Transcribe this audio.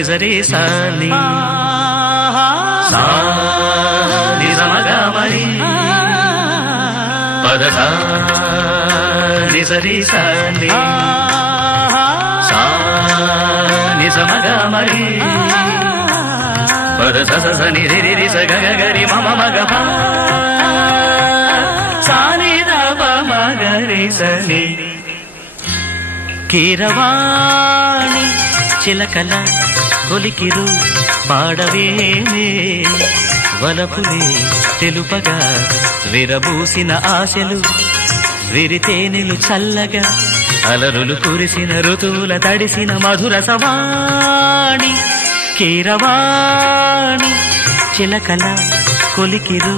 నిజరే సాని సా నిజమగా మరి పద సా నిజరే సాని సా నిజమగా మరి పద స స ని రి రి రి స గ గ గ రి మ మ మ గ ప సా ని ద ప మ గ రి స ని కీరవాణి చిలకల కొలికిరు పాడవేనే వలపులే తెలుపగా విరబూసిన ఆశలు విరితేనెలు చల్లగా అలరులు కురిసిన ఋతువుల తడిసిన మధుర సవాణి కీరవాణి చిలకల కొలికిరు